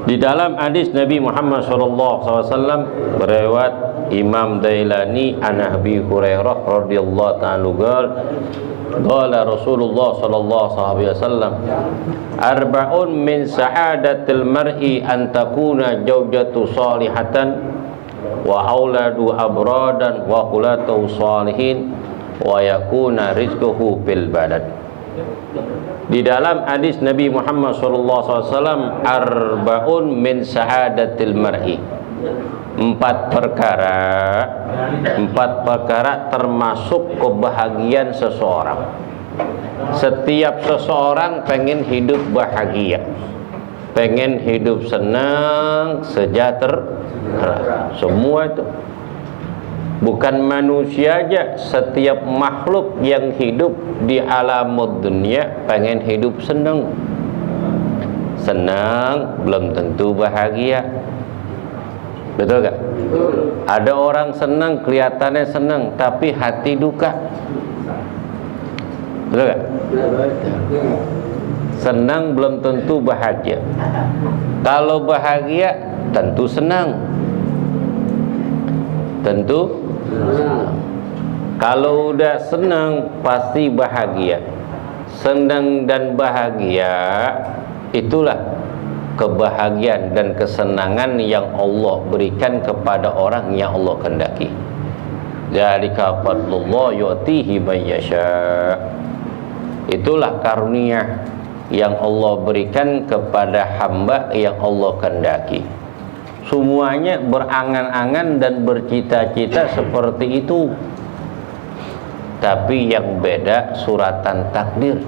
Di dalam hadis Nabi Muhammad SAW berriwayat Imam Dailani an Abi Hurairah radhiyallahu ta'ala qala Rasulullah sallallahu alaihi wasallam arba'un min sa'adatil mar'i an takuna zawjatu salihatan wa auladu abradan wa qulatu salihin wa yakuna rizquhu bil balad. Di dalam hadis Nabi Muhammad SAW arba'un min sa'adatil mar'i, empat perkara termasuk kebahagiaan seseorang. Setiap seseorang pengen hidup bahagia, pengen hidup senang, sejahtera, semua itu. Bukan manusia aja, setiap makhluk yang hidup di alam dunia pengen hidup senang. Senang belum tentu bahagia. Betul gak? Ada orang senang, kelihatannya senang, tapi hati duka. Betul gak? Senang belum tentu bahagia. Kalau bahagia tentu senang. Tentu kalau udah senang pasti bahagia. Senang dan bahagia itulah kebahagiaan dan kesenangan yang Allah berikan kepada orang yang Allah kehendaki. Dzalika fadlullah yu'tihi man yasha. Itulah karunia yang Allah berikan kepada hamba yang Allah kehendaki. Semuanya berangan-angan dan bercita-cita seperti itu. Tapi yang beda suratan takdir.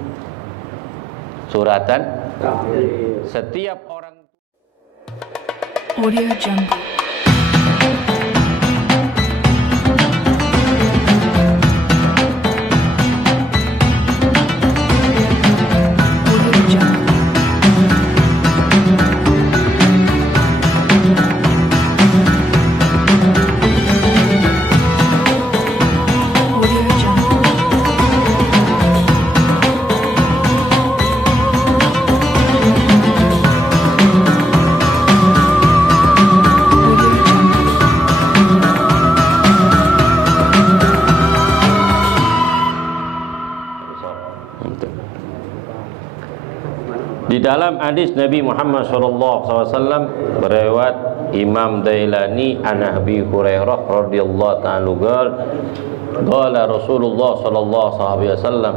Suratan takdir. Setiap orang Audio Jungle. Di dalam hadis Nabi Muhammad SAW berriwayat Imam Dailani an Abi Hurairah radhiyallahu ta'ala qala Rasulullah sallallahu alaihi wasallam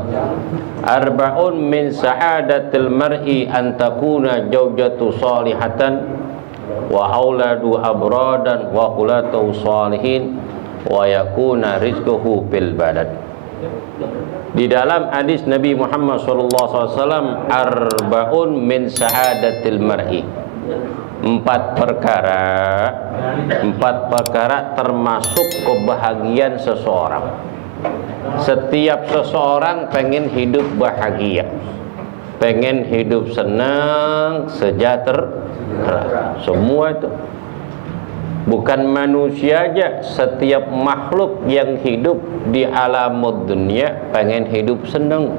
arba'un min sa'adatil mar'i an takuna zawjatu salihatan wa auladu abradan wa qulatu salihin wa yakuna rizquhu bil balad. Di dalam hadis Nabi Muhammad SAW arba'un min sa'adatil mar'i, empat perkara termasuk kebahagiaan seseorang. Setiap seseorang pengen hidup bahagia, pengen hidup senang, sejahtera, semua itu. Bukan manusia aja, setiap makhluk yang hidup di alam dunia pengen hidup senang.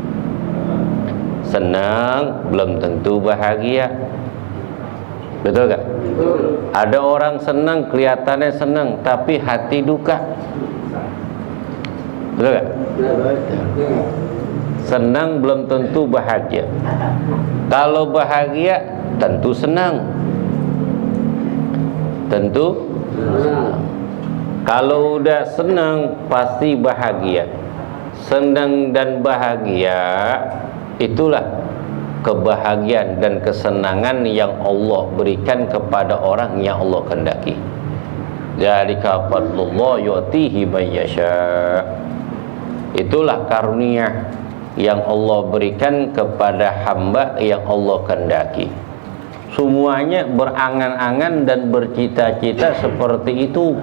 Senang belum tentu bahagia. Betul gak? Ada orang senang, kelihatannya senang, tapi hati duka. Betul gak? Senang belum tentu bahagia. Kalau bahagia tentu senang. Tentu kalau udah senang pasti bahagia. Senang dan bahagia itulah kebahagiaan dan kesenangan yang Allah berikan kepada orang yang Allah kehendaki. Dzalika fadlullah yu'tihi man yasha. Itulah karunia yang Allah berikan kepada hamba yang Allah kehendaki. Semuanya berangan-angan dan bercita-cita seperti itu.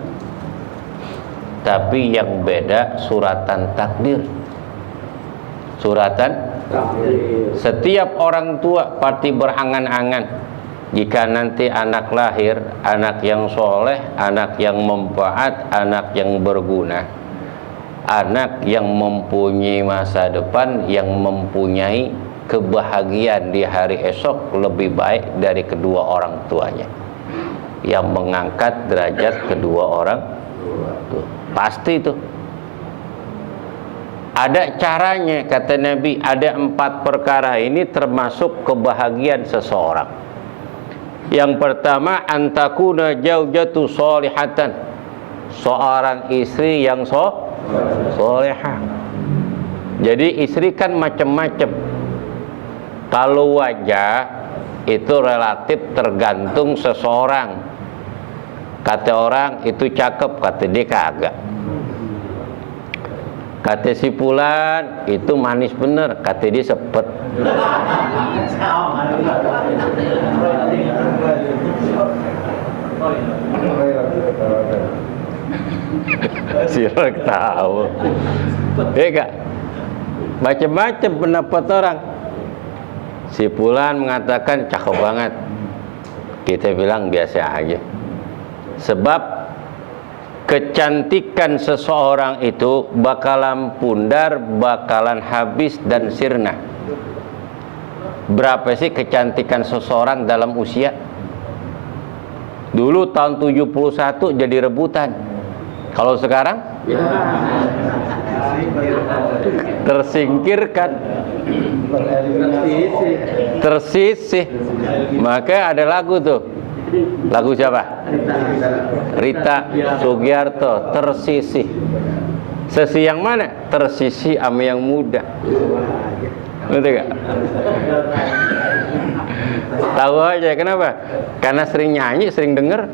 Tapi yang beda suratan takdir. Suratan takdir. Setiap orang tua pasti berangan-angan jika nanti anak lahir, anak yang soleh, anak yang manfaat, anak yang berguna, anak yang mempunyai masa depan, yang mempunyai kebahagiaan di hari esok lebih baik dari kedua orang tuanya, yang mengangkat derajat kedua orang tua. Pasti itu. Ada caranya, kata Nabi, ada 4 perkara ini termasuk kebahagiaan seseorang. Yang pertama, antakuna zaujatu sholihatan, seorang istri yang solehah. Jadi istri kan macam-macam. Kalau wajah itu relatif tergantung seseorang. Kata orang itu cakep, kata dia kagak. Kata si fulan itu manis bener, kata dia sepet. Sirak tahu. Ya gak? Macam-macam pendapat orang. Si fulan mengatakan cakep banget, kita bilang biasa aja. Sebab kecantikan seseorang itu bakalan pundar, bakalan habis dan sirna. Berapa sih kecantikan seseorang dalam usia? Dulu tahun 71 jadi rebutan. Kalau sekarang tersingkirkan, tersisih. Maka ada lagu tuh. Lagu siapa? Rita Sugiarto, tersisih. Sesi yang mana? Tersisih sama yang muda. Betul gak? Tahu aja kenapa? Karena sering nyanyi, sering denger.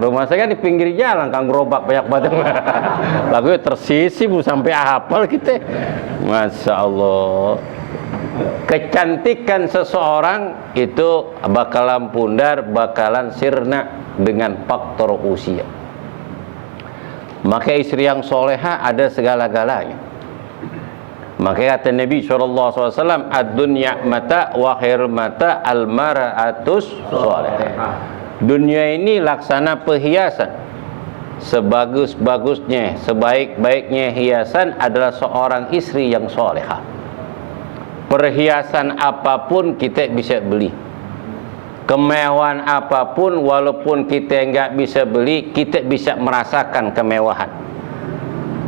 Rumah saya kan di pinggir jalan, Kang gerobak banyak banget. Lagunya tersisih bu, sampai hafal kita. Masya Allah. Kecantikan seseorang itu bakalan pundar, bakalan sirna dengan faktor usia. Maka istri yang soleha ada segala-galanya. Maka kata Nabi SAW, ad-dunya mata wa khairul mata al-mar'atus solehah. Dunia ini laksana perhiasan. Sebagus-bagusnya, sebaik-baiknya hiasan adalah seorang istri yang solehah. Perhiasan apapun kita bisa beli, kemewahan apapun walaupun kita enggak bisa beli, kita bisa merasakan kemewahan.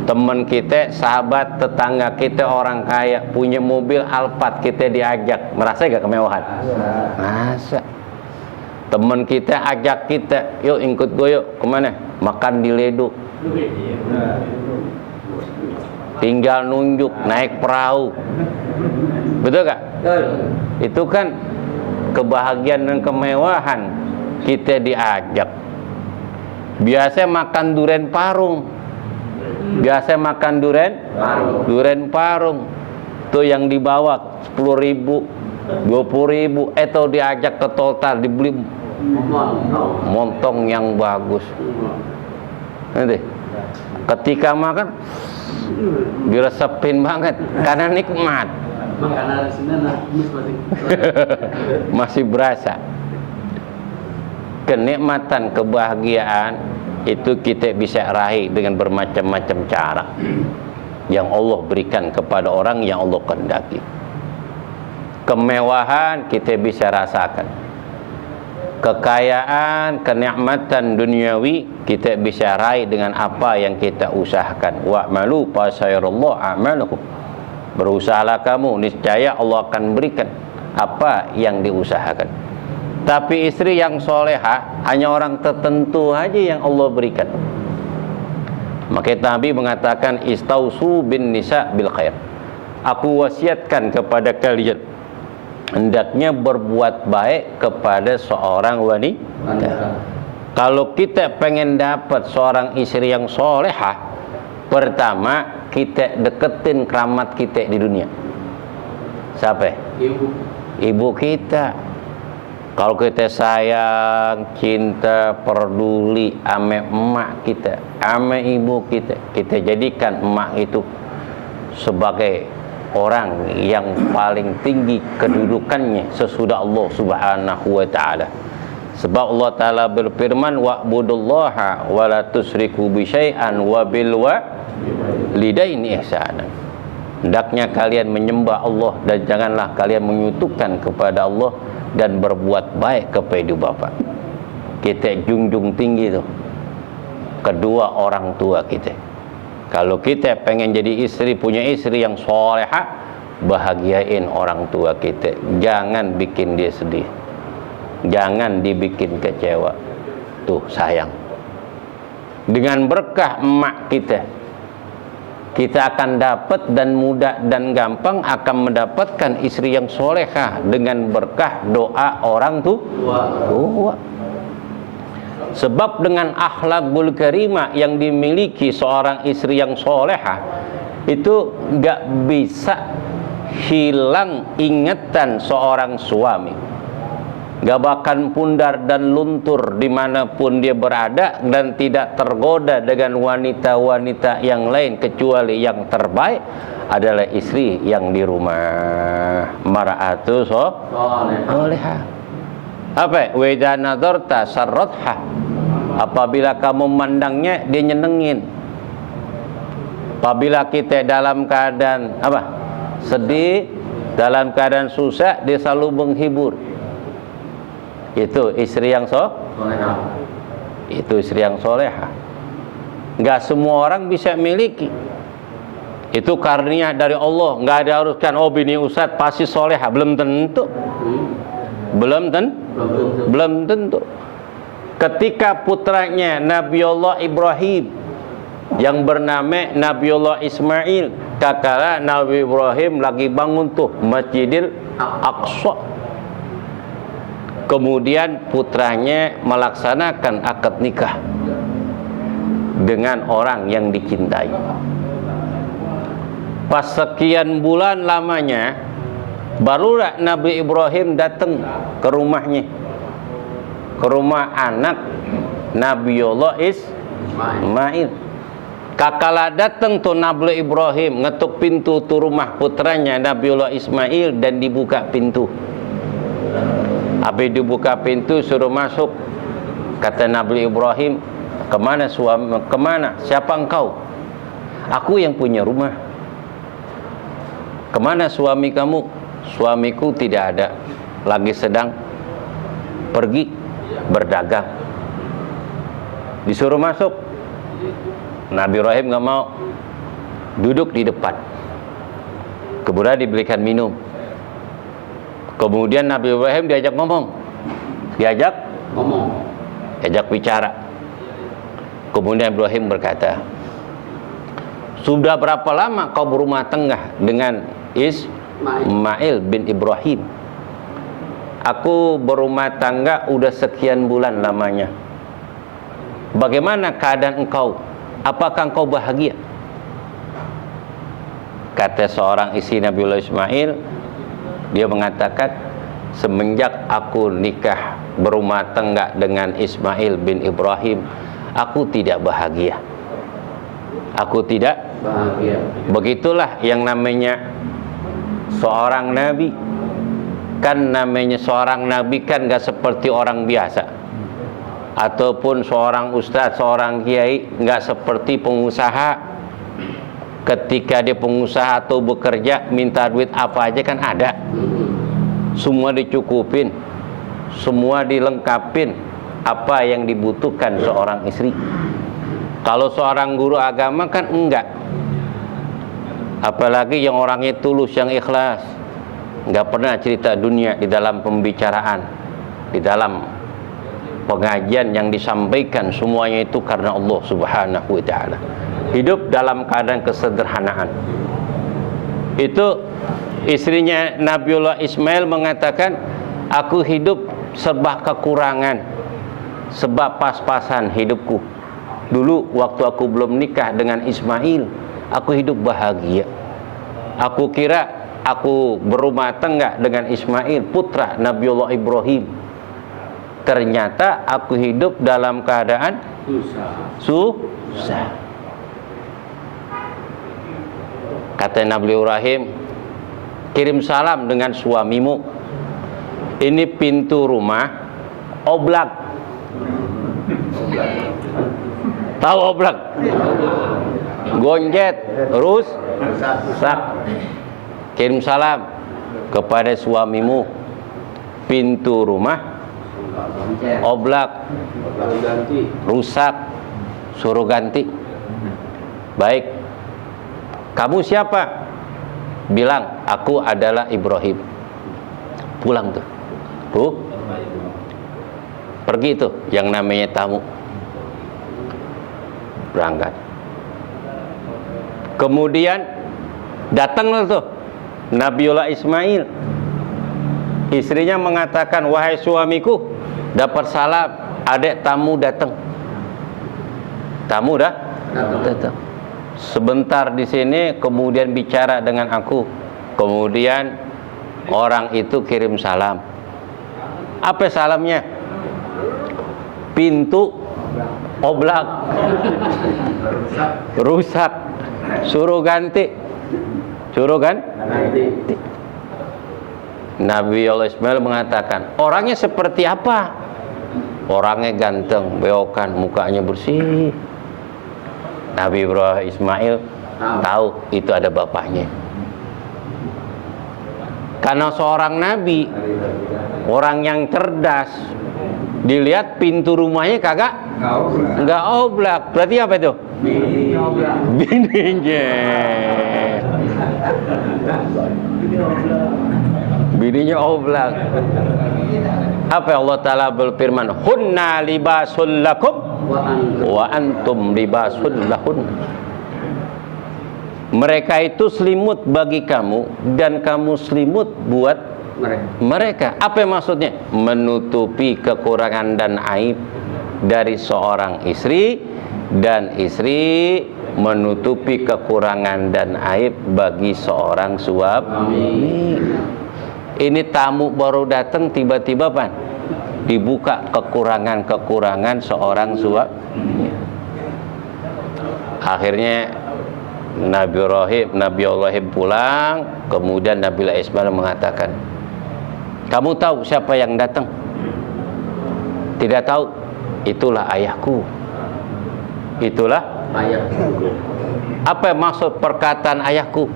Teman kita, sahabat, tetangga kita orang kaya punya mobil Alphard, kita diajak, merasa enggak kemewahan? Masa. Teman kita ajak kita, yuk ikut gue yuk, kemana? Makan di Leduk. Tinggal nunjuk, naik perahu. Betul gak? Itu kan kebahagiaan dan kemewahan. Kita diajak. Biasa makan durian parung. Biasa makan durian parung. Tuh yang dibawa 10.000, 20.000. Atau diajak ke Total dibeli montong yang bagus. Nanti ketika makan diresepin banget karena nikmat. Makanan masih berasa. Kenikmatan, kebahagiaan itu kita bisa raih dengan bermacam-macam cara yang Allah berikan kepada orang yang Allah kehendaki. Kemewahan kita bisa rasakan. Kekayaan, kenikmatan duniawi kita bisa raih dengan apa yang kita usahakan. Wa'malu fa sayarallahu a'malakum. Berusahalah kamu, niscaya Allah akan berikan apa yang diusahakan. Tapi istri yang soleha hanya orang tertentu aja yang Allah berikan. Maka Nabi mengatakan istausu bin nisa bil khair. Aku wasiatkan kepada kalian hendaknya berbuat baik kepada seorang wanita. Kalau kita pengen dapat seorang istri yang soleha, pertama kita deketin keramat kita di dunia. Siapa? Ibu kita. Kalau kita sayang, cinta, peduli ame emak kita, ame ibu kita, kita jadikan emak itu sebagai orang yang paling tinggi kedudukannya sesudah Allah Subhanahu wa taala. Sebab Allah taala berfirman wa'budullaha wa la tusyriku bi syai'an wa bil walidaini ihsanan. Hendaknya kalian menyembah Allah dan janganlah kalian menyekutukan kepada Allah dan berbuat baik kepada ibu bapa. Kita junjung tinggi tu kedua orang tua kita. Kalau kita pengen jadi istri, punya istri yang solehah, bahagiain orang tua kita. Jangan bikin dia sedih, jangan dibikin kecewa. Tuh sayang, dengan berkah emak kita akan dapat dan mudah dan gampang akan mendapatkan istri yang solehah dengan berkah doa orang tua. Sebab dengan akhlakul karimah yang dimiliki seorang istri yang solehah, itu gak bisa hilang ingatan seorang suami, gak bakal pundar dan luntur dimanapun dia berada, dan tidak tergoda dengan wanita-wanita yang lain, kecuali yang terbaik adalah istri yang di rumah. Mar'atu solehah. Apa? Wa idza nadarta sarratha. Apabila kamu memandangnya, dia nyenengin. Apabila kita dalam keadaan apa? Sedih, dalam keadaan susah, dia selalu menghibur. Itu istri yang solehah. Itu istri yang solehah. Enggak semua orang bisa miliki. Itu karunia dari Allah. Enggak ada haruskan, oh bini ustaz pasti solehah. Belum tentu. Belum tentu. Ketika putranya Nabiullah Ibrahim yang bernama Nabiullah Ismail, kakala Nabi Ibrahim lagi bangun tuh Masjidil Aqsa. Kemudian putranya melaksanakan akad nikah dengan orang yang dicintai. Pas sekian bulan lamanya, barulah Nabi Ibrahim datang ke rumahnya, ke rumah anak Nabiullah Ismail. Kakala datang tuh Nabi Ibrahim, ngetuk pintu tuh rumah putranya Nabiullah Ismail, dan dibuka pintu. Habis dibuka pintu suruh masuk. Kata Nabi Ibrahim, kemana suami? Kemana? Siapa engkau? Aku yang punya rumah. Kemana suami kamu? Suamiku tidak ada, lagi sedang pergi berdagang. Disuruh masuk. Nabi Ibrahim nggak mau, duduk di depan. Kemudian diberikan minum. Kemudian Nabi Ibrahim diajak bicara. Kemudian Ibrahim berkata, sudah berapa lama kau berumah tangga dengan Ismail bin Ibrahim? Aku berumah tangga udah sekian bulan lamanya. Bagaimana keadaan engkau? Apakah engkau bahagia? Kata seorang istri Nabiullah Ismail, dia mengatakan, semenjak aku nikah berumah tangga dengan Ismail bin Ibrahim, aku tidak bahagia. Aku tidak bahagia. Begitulah yang namanya seorang nabi. Kan namanya seorang nabi kan gak seperti orang biasa, ataupun seorang ustaz, seorang kiai, gak seperti pengusaha. Ketika dia pengusaha atau bekerja, minta duit apa aja kan ada, semua dicukupin, semua dilengkapin apa yang dibutuhkan seorang istri. Kalau seorang guru agama kan enggak. Apalagi yang orangnya tulus, yang ikhlas, nggak pernah cerita dunia di dalam pembicaraan, di dalam pengajian yang disampaikan, semuanya itu karena Allah Subhanahu wa ta'ala. Hidup dalam keadaan kesederhanaan. Itu istrinya Nabiullah Ismail mengatakan, aku hidup serba kekurangan, sebab pas-pasan hidupku. Dulu waktu aku belum nikah dengan Ismail, aku hidup bahagia. Aku kira aku berumah tangga dengan Ismail, putra Nabiullah Ibrahim. Ternyata aku hidup dalam keadaan susah. Kata Nabi Ibrahim, kirim salam dengan suamimu. Ini pintu rumah oblak. Tahu oblak? Gonjet, rusak. kirim salam kepada suamimu. Pintu rumah oblak, rusak, suruh ganti. Baik. Kamu siapa? Bilang, aku adalah Ibrahim. Pulang tuh. Tuh. Pergi tuh yang namanya tamu. Berangkat. Kemudian datanglah tuh Nabiullah Ismail. Istrinya mengatakan, wahai suamiku, dapat salam, adek tamu datang. Tamu dah datang. Sebentar di sini, kemudian bicara dengan aku. Kemudian orang itu kirim salam. Apa salamnya? Pintu oblak rusak, suruh ganti. Suruh kan? Nabi Allah Ismail mengatakan, orangnya seperti apa? Orangnya ganteng, beokan, mukanya bersih. Nabi Ibrahim Ismail tahu itu ada bapaknya. Karena seorang nabi, orang yang cerdas, dilihat pintu rumahnya kagak enggak oblak. Berarti apa itu? Bininya. Bininya oblak. Apa Allah Ta'ala berfirman, hunna libasul lakum wa antum libasul lahun. Mereka itu selimut bagi kamu dan kamu selimut buat mereka. Apa maksudnya? Menutupi kekurangan dan aib dari seorang istri, dan istri menutupi kekurangan dan aib bagi seorang suami. Ini tamu baru datang, tiba-tiba pan dibuka kekurangan-kekurangan seorang suami. Akhirnya Nabi Ibrahim pulang. Kemudian Nabi Ismail mengatakan, kamu tahu siapa yang datang? Tidak tahu. Itulah ayahku. Itulah ayahku. Apa maksud perkataan ayahku?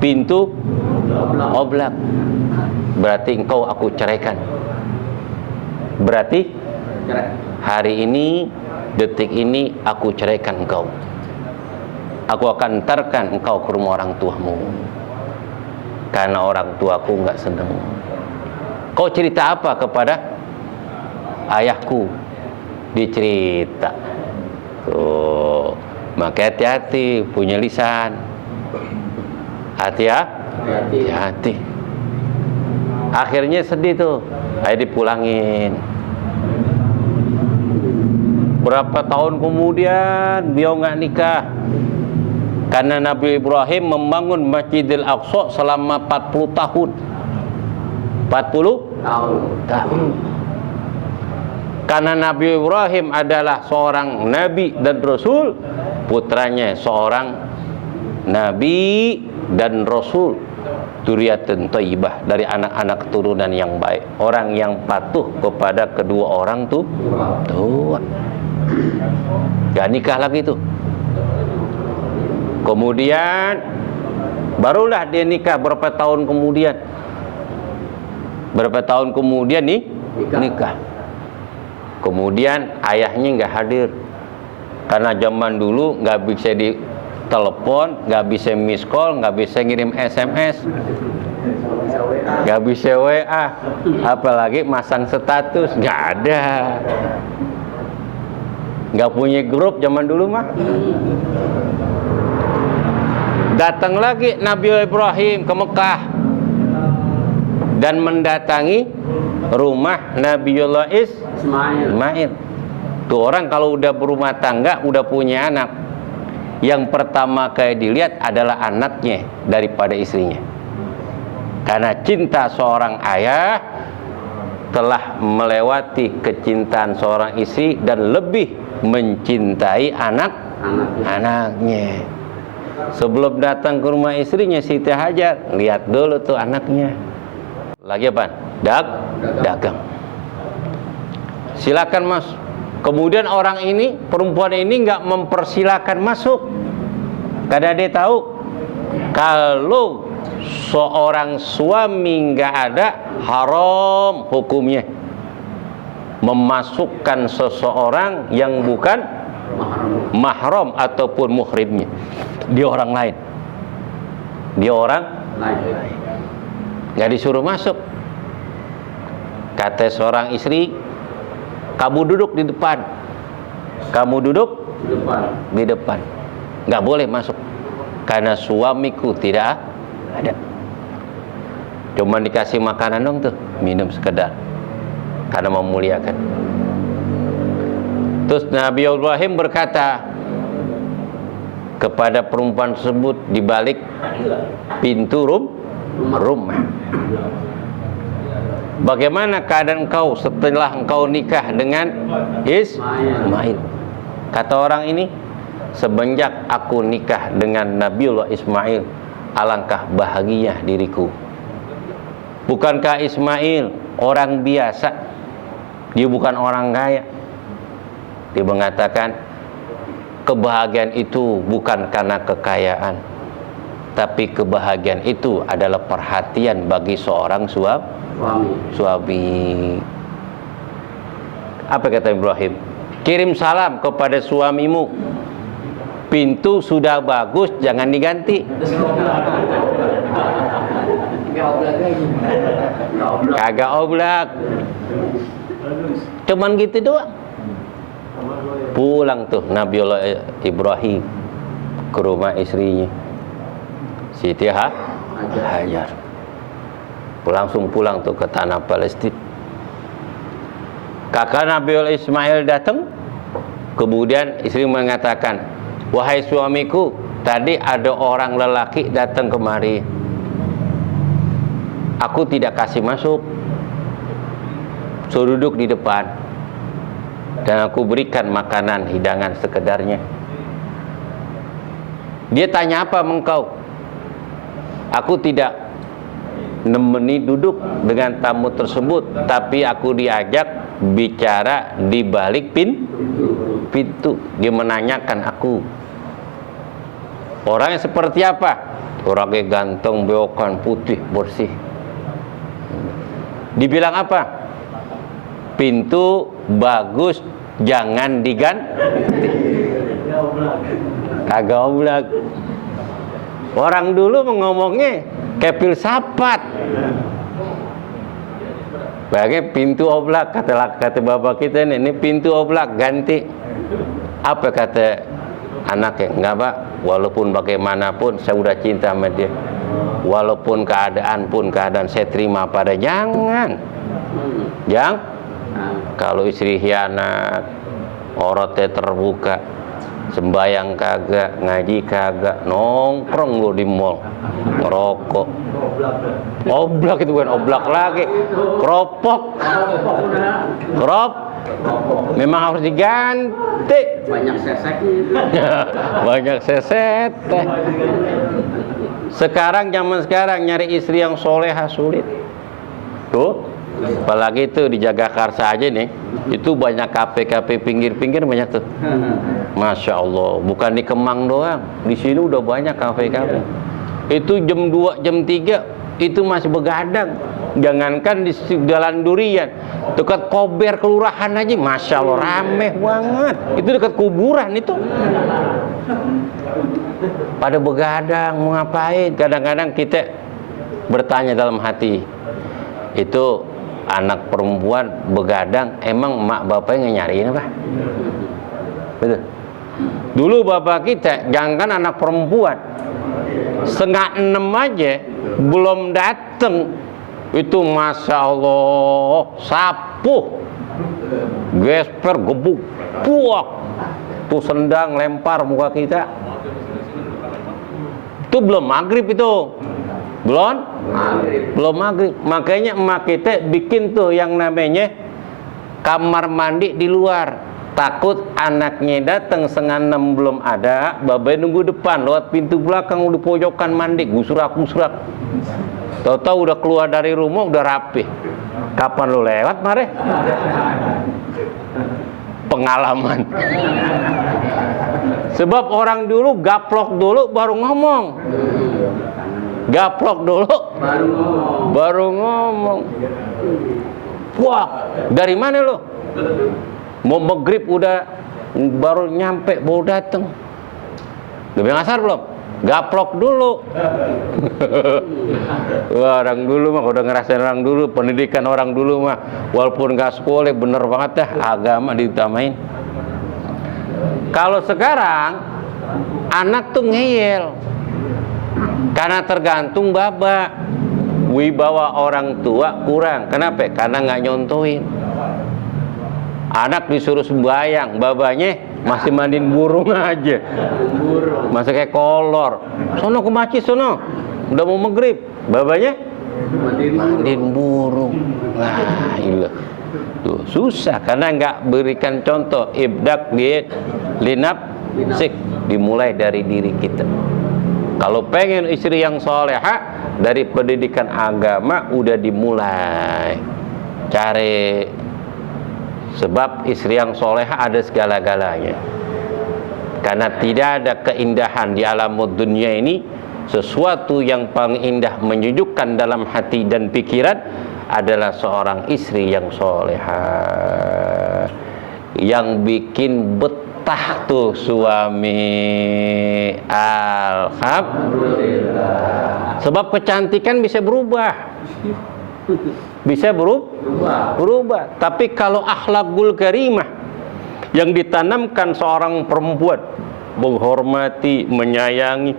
Pintu oblak. Berarti engkau aku ceraikan. Berarti hari ini, detik ini aku ceraikan engkau. Aku akan antarkan engkau ke rumah orang tuamu, karena orang tuaku enggak senang. Kau cerita apa kepada ayahku? Dicerita. Tuh, maka hati-hati, punya lisan. Hati-hati. Akhirnya sedih tuh, ayo dipulangin. Berapa tahun kemudian beliau nggak nikah, karena Nabi Ibrahim membangun Masjidil Aqsa selama 40 tahun. 40 tahun. Karena Nabi Ibrahim adalah seorang nabi dan rasul, putranya seorang nabi dan rasul, dzurriyyatun thayyibah, dari anak-anak keturunan yang baik, orang yang patuh kepada kedua orang tua. Gak nikah lagi tuh. Kemudian barulah dia nikah berapa tahun kemudian. Berapa tahun kemudian nih nikah. Kemudian ayahnya nggak hadir, karena zaman dulu nggak bisa ditelepon, nggak bisa miss call, nggak bisa ngirim SMS, nggak bisa WA, apalagi masang status, nggak ada. Nggak punya grup zaman dulu mah. Datang lagi Nabi Ibrahim ke Mekah dan mendatangi rumah Nabiullah Ismail. Tuh orang kalau udah berumah tangga, udah punya anak, yang pertama kayak dilihat adalah anaknya daripada istrinya. Karena cinta seorang ayah telah melewati kecintaan seorang istri dan lebih mencintai anaknya. Sebelum datang ke rumah istrinya Siti Hajar, lihat dulu tuh anaknya. Lagi apa? Dagang. Silakan mas. Kemudian orang ini, perempuan ini nggak mempersilakan masuk, karena dia tahu kalau seorang suami nggak ada, haram hukumnya memasukkan seseorang yang bukan mahram ataupun muhrimnya. Dia orang lain. Dia orang lain. Nggak disuruh masuk. Kata seorang istri, kamu duduk di depan. Kamu duduk di depan. Nggak boleh masuk. Karena suamiku tidak ada. Cuma dikasih makanan dong tuh, minum sekedar. Karena memuliakan. Terus Nabi Ibrahim berkata kepada perempuan tersebut di balik pintu rumah. Bagaimana keadaan engkau setelah engkau nikah dengan Ismail? Kata orang ini, semenjak aku nikah dengan Nabiullah Ismail, alangkah bahagia diriku. Bukankah Ismail orang biasa? Dia bukan orang kaya. Dia mengatakan, kebahagiaan itu bukan karena kekayaan, tapi kebahagiaan itu adalah perhatian bagi seorang suami. Apa kata Ibrahim? Kirim salam kepada suamimu. Pintu sudah bagus, jangan diganti. Kagak oblak. Cuman gitu doang. Pulang tuh Nabiullah Ibrahim ke rumah istrinya Siti Hajar. Langsung pulang tuh ke tanah Palestina. Kakak Nabiullah Ismail datang, kemudian istri mengatakan, wahai suamiku, tadi ada orang lelaki datang kemari. Aku tidak kasih masuk, suruh duduk di depan, dan aku berikan makanan hidangan sekedarnya. Dia tanya, apa engkau? Aku tidak nemeni duduk dengan tamu tersebut, tapi aku diajak bicara di balik pintu. Dia menanyakan aku, orangnya seperti apa? Orangnya ganteng, beokan, putih, bersih. Dibilang apa? Pintu bagus, jangan diganti. Kagak oblak. Orang dulu ngomongnya kayak filsafat. Bagaimana pintu oblak, kata bapak kita ini pintu oblak, ganti. Apa kata anaknya? Enggak pak, walaupun bagaimanapun saya udah cinta sama dia. Walaupun keadaan saya terima pada jangan. Kalau istri hianat, auratnya terbuka, sembayang kagak, ngaji kagak, nongkrong lo di mall, ngerokok. Oblak itu bukan oblak lagi, keropok. Memang harus diganti. Banyak seseknya. Banyak seset. Zaman sekarang nyari istri yang soleha sulit. Tuh, apalagi itu di Jagakarsa aja nih, itu banyak kafe-kafe pinggir-pinggir banyak tuh. Masya Allah, bukan di Kemang doang, di sini udah banyak kafe-kafe. Itu jam 2, jam 3 itu masih begadang. Jangankan di Jalan Durian, dekat Kober kelurahan aja, Masya Allah rame banget. Itu dekat kuburan itu. Pada begadang, mau ngapain? Kadang-kadang kita bertanya dalam hati, itu anak perempuan begadang, emang emak bapaknya nyariin apa? Betul. Dulu bapak kita, jangankan anak perempuan, 5:30 aja belum dateng, itu Masya Allah sapuh, gesper, gebuk, puak, tuh sendang lempar muka kita. Itu belum maghrib itu. Belum maghrib. Makanya emak kita bikin tuh yang namanya kamar mandi di luar. Takut anaknya datang 5:30 belum ada, babai nunggu depan lewat pintu belakang di pojokan mandi, gusrak. Tahu-tahu udah keluar dari rumah udah rapi. Kapan lu lewat, Mare? Pengalaman. Sebab orang dulu gaplok dulu baru ngomong. Gaplok dulu baru ngomong. Wah, dari mana lo? Mau maghrib udah baru nyampe, baru dateng. Udah bilang asar belum? Gaplok dulu. Wah, orang dulu mah udah ngerasain orang dulu, pendidikan orang dulu mah walaupun gak sekolah bener banget dah, agama ditamain. Kalau sekarang anak tuh ngeyel karena tergantung baba, wibawa orang tua kurang. Kenapa? Karena nggak nyontoin. Anak disuruh sembahyang, babanya masih mandiin burung aja, masih kayak kolor. Sono ke masjid sono, udah mau maghrib, babanya mandiin burung. Nah, ilah. Tuh, susah karena nggak berikan contoh. Ibdak di linap sik, dimulai dari diri kita. Kalau pengen istri yang soleha, dari pendidikan agama udah dimulai cari. Sebab istri yang soleha ada segala-galanya. Karena tidak ada keindahan di alam dunia ini, sesuatu yang paling indah menyejukkan dalam hati dan pikiran adalah seorang istri yang soleha, yang bikin betah tuh suami. Alhamdulillah. Sebab kecantikan bisa berubah, bisa berubah. Tapi kalau akhlakul karimah yang ditanamkan seorang perempuan, menghormati, menyayangi,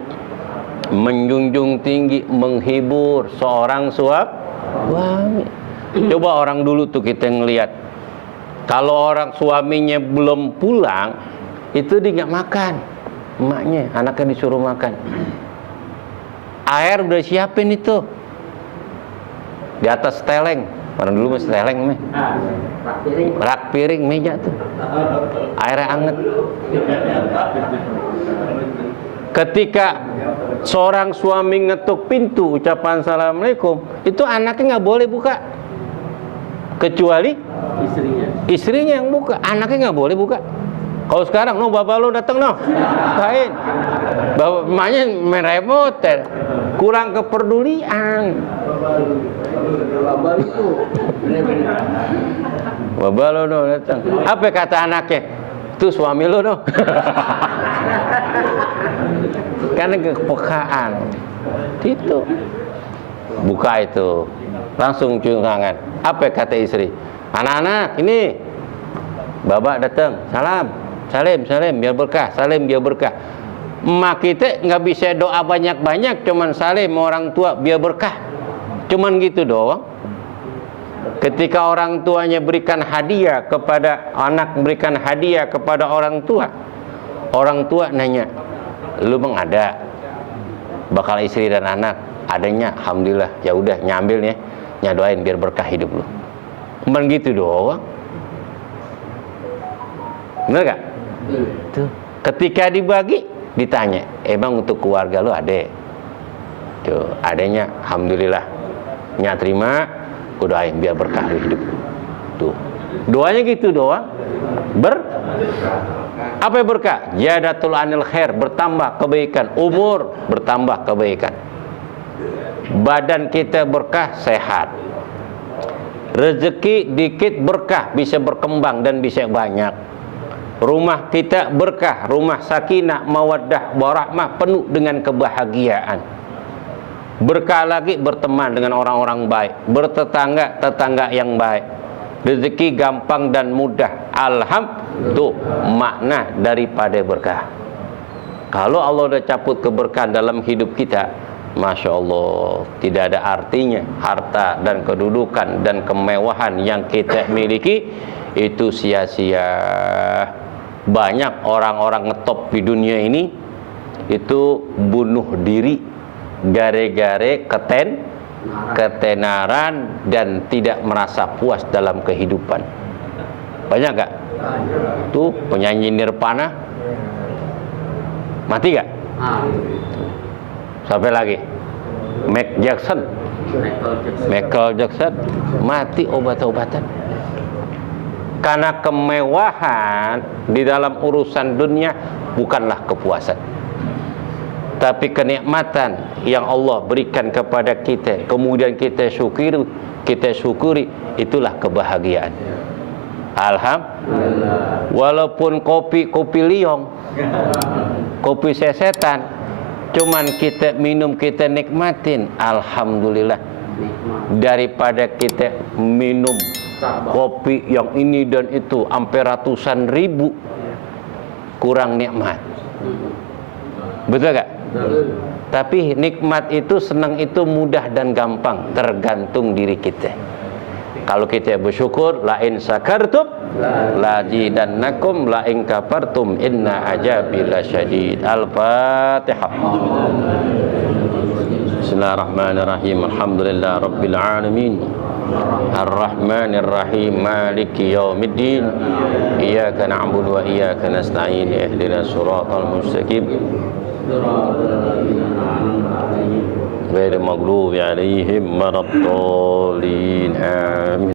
menjunjung tinggi, menghibur seorang suami. Coba orang dulu tuh kita ngelihat, kalau orang suaminya belum pulang, itu dia nggak makan, emaknya, anaknya disuruh makan. Air udah siapin itu di atas steleng. Orang dulu mah steleng mah. Rak piring meja tuh. Airnya anget. Ketika seorang suami ngetuk pintu ucapan assalamualaikum, itu anaknya nggak boleh buka, kecuali istrinya yang buka. Anaknya nggak boleh buka. Kalau sekarang, no bapak lo datang no, kain, bapak emaknya main remote, kurang kepedulian. Bapak lo no datang. Apa kata anaknya? Itu suami lo no. Karena kepekaan. Itu buka itu, langsung cium tangan. Apa kata istri? Anak-anak ini, bapak datang, salim biar berkah, salim biar berkah. Emak kita nggak bisa doa banyak-banyak, cuman salim orang tua biar berkah, cuman gitu doang. Ketika orang tuanya berikan hadiah kepada anak, berikan hadiah kepada orang tua nanya, lu bang ada bakal istri dan anak? Adanya, alhamdulillah. Ya udah, nyambil nih, nyadoain biar berkah hidup lu. Cuman gitu doang. Bener gak? Tuh. Ketika dibagi, ditanya, emang untuk keluarga lu ada? Tuh, adanya, alhamdulillah. Nyak terima, ku doain biar berkah lu hidup. Tuh. Doanya gitu doang. Apa yang berkah? Jadatul anil khair, bertambah kebaikan. Umur, bertambah kebaikan. Badan kita berkah, sehat. Rezeki dikit berkah, bisa berkembang dan bisa banyak. Rumah kita berkah, rumah sakinah, mawaddah, warahmah, penuh dengan kebahagiaan. Berkah lagi berteman dengan orang-orang baik, bertetangga, tetangga yang baik. Rezeki gampang dan mudah. Alhamdulillah, makna daripada berkah. Kalau Allah udah cabut keberkahan dalam hidup kita, Masya Allah, tidak ada artinya harta dan kedudukan dan kemewahan yang kita miliki itu sia-sia. Banyak orang-orang ngetop di dunia ini itu bunuh diri gara-gara ketenaran dan tidak merasa puas dalam kehidupan. Banyak gak? Tuh penyanyi Nirvana mati gak? Sampai lagi Michael Jackson mati obat-obatan. Karena kemewahan di dalam urusan dunia bukanlah kepuasan, Tapi kenikmatan yang Allah berikan kepada kita, kemudian kita syukuri, itulah kebahagiaan. Alhamdulillah. Walaupun kopi liong, kopi sesetan, cuman kita minum, kita nikmatin, alhamdulillah. Daripada kita minum kopi yang ini dan itu sampai ratusan ribu, kurang nikmat. Betul gak? Tapi nikmat itu, senang itu mudah dan gampang, tergantung diri kita. Kalau kita bersyukur, la in sakartum lazidannakum, la in kafartum inna azabi lasyadid. Al-Fatihah. Bismillahirrahmanirrahim. Alhamdulillah rabbil alamin. Ar-Rahmanir Rahim. Maliki yaumiddin. Iyyaka na'budu wa iyyaka nasta'in. Ihdinas siratal mustaqim. غير المغضوب عليهم ولا الضالين آمين.